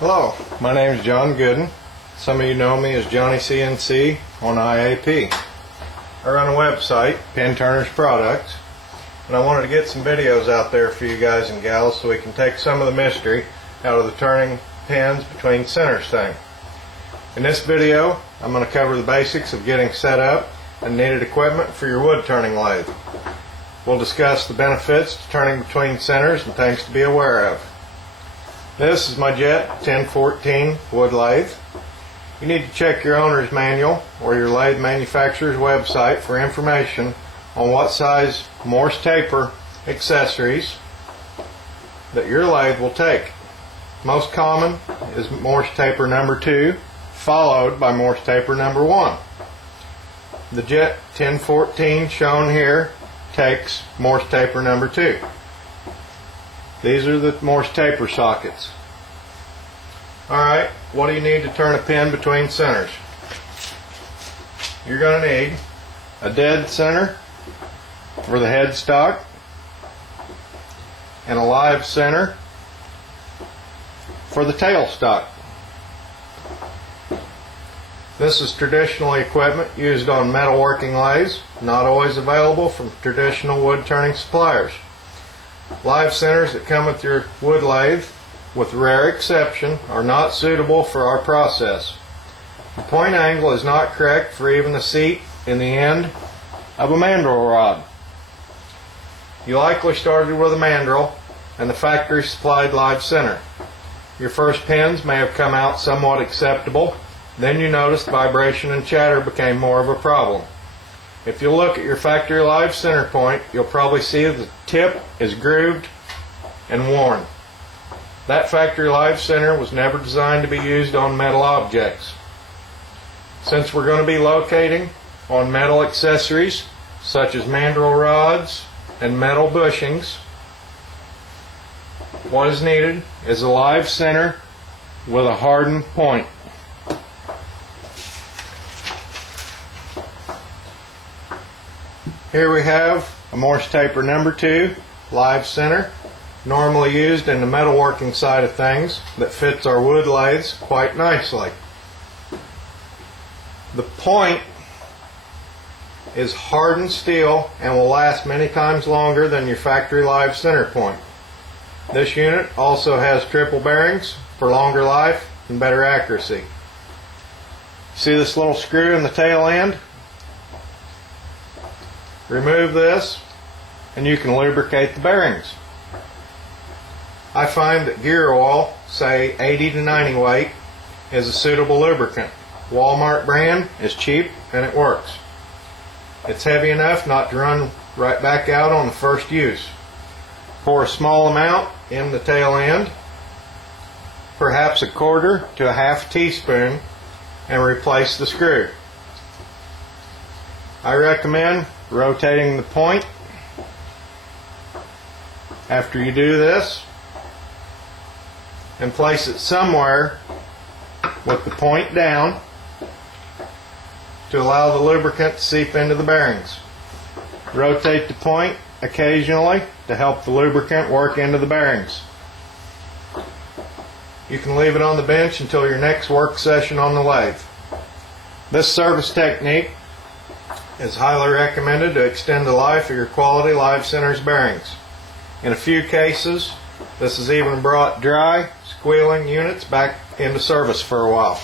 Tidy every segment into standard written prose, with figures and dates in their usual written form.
Hello, my name is John Gooden. Some of you know me as Johnny CNC on IAP. I run a website, Penturners Products, and I wanted to get some videos out there for you guys and gals so we can take some of the mystery out of the turning pins between centers thing. In this video, I'm going to cover the basics of getting set up and needed equipment for your wood turning lathe. We'll discuss the benefits to turning between centers and things to be aware of. This is my Jet 1014 wood lathe. You need to check your owner's manual or your lathe manufacturer's website for information on what size Morse taper accessories that your lathe will take. Most common is Morse taper number 2, followed by Morse taper number 1. The Jet 1014 shown here takes Morse taper number 2. These are the Morse taper sockets. Alright, what do you need to turn a pin between centers? You're going to need a dead center for the headstock and a live center for the tailstock. This is traditional equipment used on metalworking lathes, not always available from traditional wood turning suppliers. Live centers that come with your wood lathe, with rare exception, are not suitable for our process. The point angle is not correct for even the seat in the end of a mandrel rod. You likely started with a mandrel and the factory supplied live center. Your first pins may have come out somewhat acceptable, then you noticed vibration and chatter became more of a problem. If you look at your factory live center point, you'll probably see that the tip is grooved and worn. That factory live center was never designed to be used on metal objects. Since we're going to be locating on metal accessories such as mandrel rods and metal bushings, what is needed is a live center with a hardened point. Here we have a Morse taper number 2 live center, normally used in the metalworking side of things, that fits our wood lathes quite nicely. The point is hardened steel and will last many times longer than your factory live center point. This unit also has triple bearings for longer life and better accuracy. See this little screw in the tail end? Remove this and you can lubricate the bearings. I find that gear oil, say 80 to 90 weight, is a suitable lubricant. Walmart brand is cheap and it works. It's heavy enough not to run right back out on the first use. Pour a small amount in the tail end, perhaps a quarter to a half teaspoon, and replace the screw. I recommend rotating the point. After you do this, and place it somewhere with the point down to allow the lubricant to seep into the bearings. Rotate the point occasionally to help the lubricant work into the bearings. You can leave it on the bench until your next work session on the lathe. This service technique is highly recommended to extend the life of your quality live centers bearings. In a few cases, this has even brought dry, squealing units back into service for a while.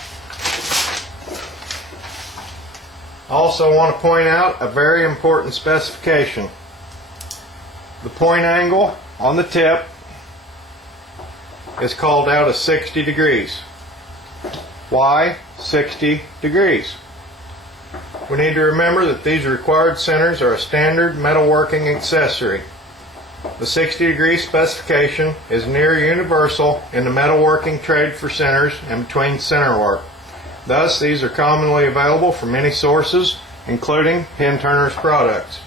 I also want to point out a very important specification. The point angle on the tip is called out as 60 degrees. Why 60 degrees? We need to remember that these required centers are a standard metalworking accessory. The 60 degree specification is near universal in the metalworking trade for centers and between center work. Thus, these are commonly available from many sources, including Penturners Products.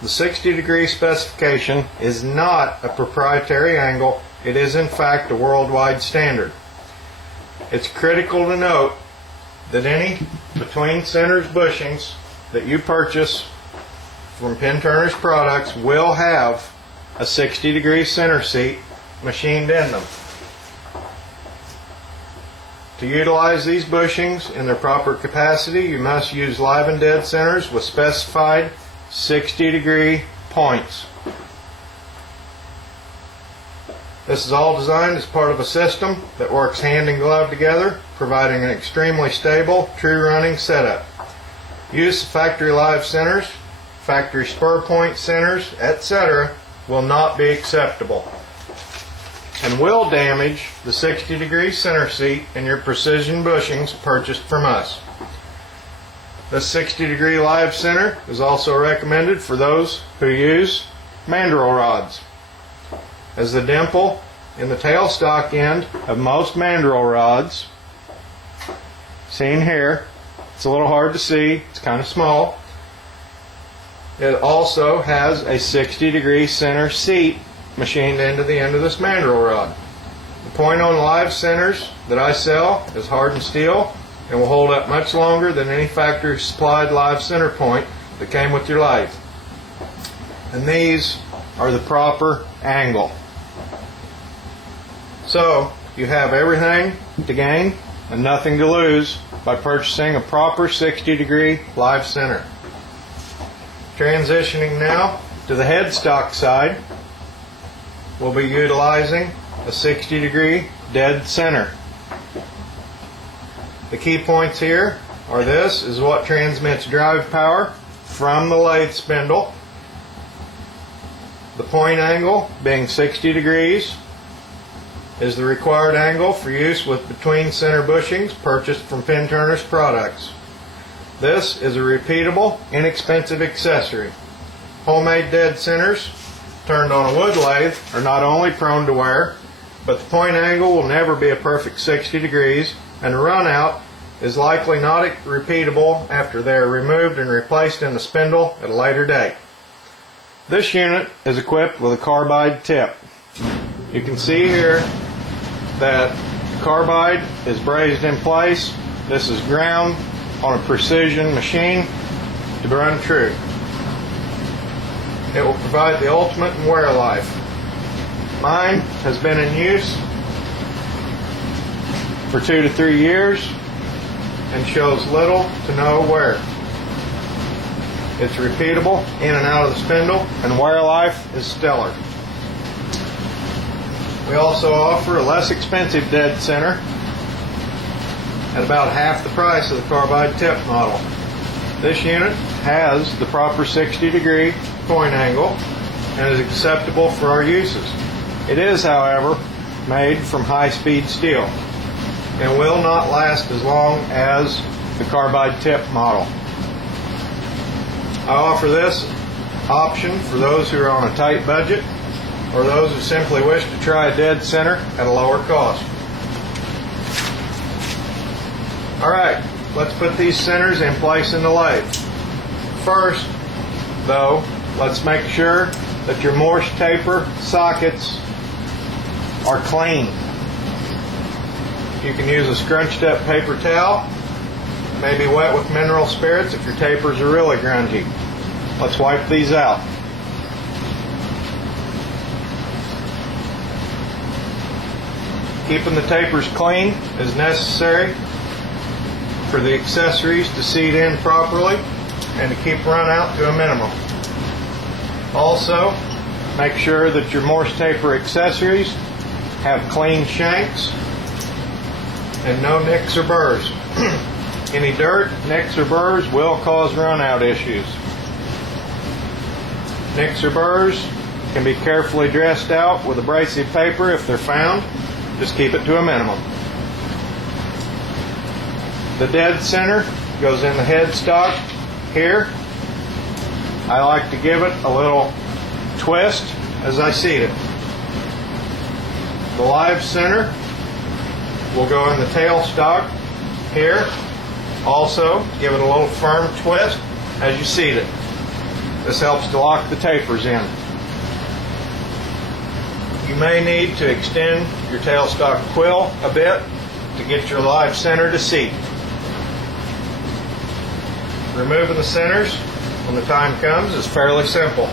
The 60 degree specification is not a proprietary angle, it is in fact a worldwide standard. It's critical to note that any between centers bushings that you purchase from Penturners Products will have a 60 degree center seat machined in them. To utilize these bushings in their proper capacity, you must use live and dead centers with specified 60-degree points. This is all designed as part of a system that works hand in glove together, providing an extremely stable, true running setup. Use of factory live centers, factory spur point centers, etc. will not be acceptable and will damage the 60-degree center seat in your precision bushings purchased from us. This 60-degree live center is also recommended for those who use mandrel rods, as the dimple in the tailstock end of most mandrel rods, seen here, it's a little hard to see, it's kind of small. It also has a 60-degree center seat machined into the end of this mandrel rod. The point on live centers that I sell is hardened steel and will hold up much longer than any factory supplied live center point that came with your lathe. And these are the proper angle. So you have everything to gain and nothing to lose by purchasing a proper 60-degree live center. Transitioning now to the headstock side, we'll be utilizing a 60-degree dead center. The key points here are: this is what transmits drive power from the lathe spindle. The point angle, being 60 degrees, is the required angle for use with between center bushings purchased from Penturners Products. This is a repeatable, inexpensive accessory. Homemade dead centers turned on a wood lathe are not only prone to wear, but the point angle will never be a perfect 60 degrees, and the run out is likely not repeatable after they are removed and replaced in the spindle at a later date. This unit is equipped with a carbide tip. You can see here that carbide is brazed in place. This is ground on a precision machine to run true. It will provide the ultimate in wear life. Mine has been in use for 2 to 3 years and shows little to no wear. It's repeatable in and out of the spindle, and wear life is stellar. We also offer a less expensive dead center at about half the price of the carbide tip model. This unit has the proper 60-degree point angle and is acceptable for our uses. It is, however, made from high-speed steel and will not last as long as the carbide tip model. I offer this option for those who are on a tight budget or those who simply wish to try a dead center at a lower cost. Alright, let's put these centers in place in the lathe. First, though, let's make sure that your Morse taper sockets are clean. You can use a scrunched up paper towel, maybe wet with mineral spirits if your tapers are really grungy. Let's wipe these out. Keeping the tapers clean is necessary for the accessories to seat in properly and to keep run out to a minimum. Also, make sure that your Morse taper accessories have clean shanks and no nicks or burrs. Any dirt, nicks, or burrs will cause run out issues. Nicks or burrs can be carefully dressed out with abrasive paper if they're found. Just keep it to a minimum. The dead center goes in the headstock here. I like to give it a little twist as I seat it. The live center will go in the tailstock here. Also, give it a little firm twist as you seat it. This helps to lock the tapers in. You may need to extend your tailstock quill a bit to get your live center to seat. Removing the centers when the time comes is fairly simple.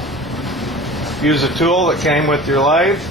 Use a tool that came with your lathe